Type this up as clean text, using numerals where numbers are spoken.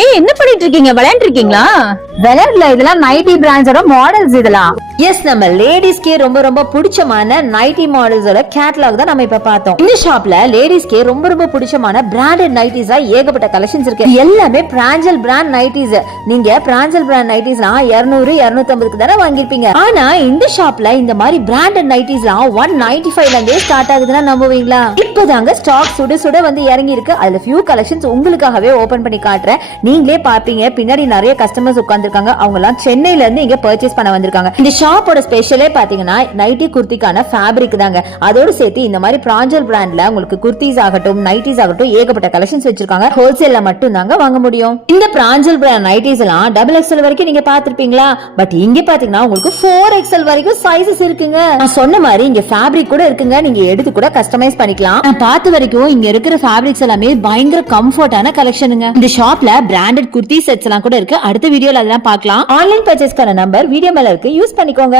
ஏய் என்ன பண்ணிட்டு இருக்கீங்க? விளையாண்டு இருக்கீங்களா? விளையாடல, இதெல்லாம் நைட்டி பிராண்ட்ஸோட மாடல்ஸ். இதெல்லாம் எஸ், நம்ம லேடிஸ்க்கே ரொம்ப ரொம்ப பிடிச்சமான நைட்டி மாடல்ஸோட கேட்டலாக் தான் நம்ம இப்ப பார்த்தோம். இந்த ஷாப்ல லேடிஸ்க்கே ரொம்ப ரொம்ப பிடிச்சமான பிராண்டட் நைட்டிஸா ஏகப்பட்ட கலெக்ஷன்ஸ் இருக்கு. எல்லாமே பிராஞ்சல் பிராண்ட் நைட்டிஸ். நீங்க பிராஞ்சல் பிராண்ட் நைட்டிஸ்லாம் 200 250க்கு தானே வாங்கிருப்பீங்க. ஆனா இந்த ஷாப்ல இந்த மாதிரி பிராண்டட் நைட்டிஸ்லாம் 195ல இருந்தே ஸ்டார்ட் ஆகுதுன்னா நம்புவீங்களா? இப்பதாங்க ஸ்டாக் சுட சுட வந்து இறங்கி இருக்கு. அதுல ஃபியூ கலெக்ஷன்ஸ் உங்களுக்காகவே ஓபன் பண்ணி காட்டுறேன். நீங்களே பாப்பீங்க. பின்னாடி நிறைய கஸ்டமர்ஸ் உட்கார்ந்துருக்காங்க. அவங்க எல்லாம் சென்னையில இருந்து இங்க பர்ச்சேஸ் பண்ண வந்திருக்காங்க. இந்த ஷாப்போட ஸ்பெஷலே பாத்தீங்கன்னா நைட்டி குர்த்திக்கான ஃபேப்ரிக் தாங்க. அதோடு சேர்த்து இந்த மாதிரி பிராஞ்சல் பிராண்ட்ல உங்களுக்கு குர்த்திஸ் ஆகட்டும் நைட்டிஸ் ஆகட்டும் ஏகப்பட்ட கலெக்ஷன்ஸ் வச்சிருக்காங்க. ஹோல்சேல்ல மட்டும் தாங்க வாங்க முடியும். இந்த பிராஞ்சல் பிராண்ட் நைட்டிஸ் எல்லாம் XXL வரைக்கும் நீங்க பாத்திருப்பீங்களா? பட் இங்க பாத்தீங்கன்னா உங்களுக்கு 4XL வரைக்கும் சைஸஸ் இருக்குங்க. நான் சொன்ன மாதிரி இங்க ஃபேப்ரிக் கூட இருக்குங்க. நீங்க எடுத்து கூட கஸ்டமைஸ் பண்ணிக்கலாம். நான் பார்த்த வரைக்கும் இங்க இருக்கிற ஃபேப்ரிக்ஸ் எல்லாமே பயங்கர கம்ஃபர்ட்டான கலெக்ஷனுங்க. இந்த ஷாப்ல பிராண்டட் குர்த்தி செட்ஸ் எல்லாம் கூட இருக்கு. அடுத்த வீடியோல அதெல்லாம் பார்க்கலாம். ஆன்லைன் பர்ச்சேஸ்க்கான நம்பர் வீடியோ மேல இருக்கு, யூஸ் பண்ணிக்கோங்க.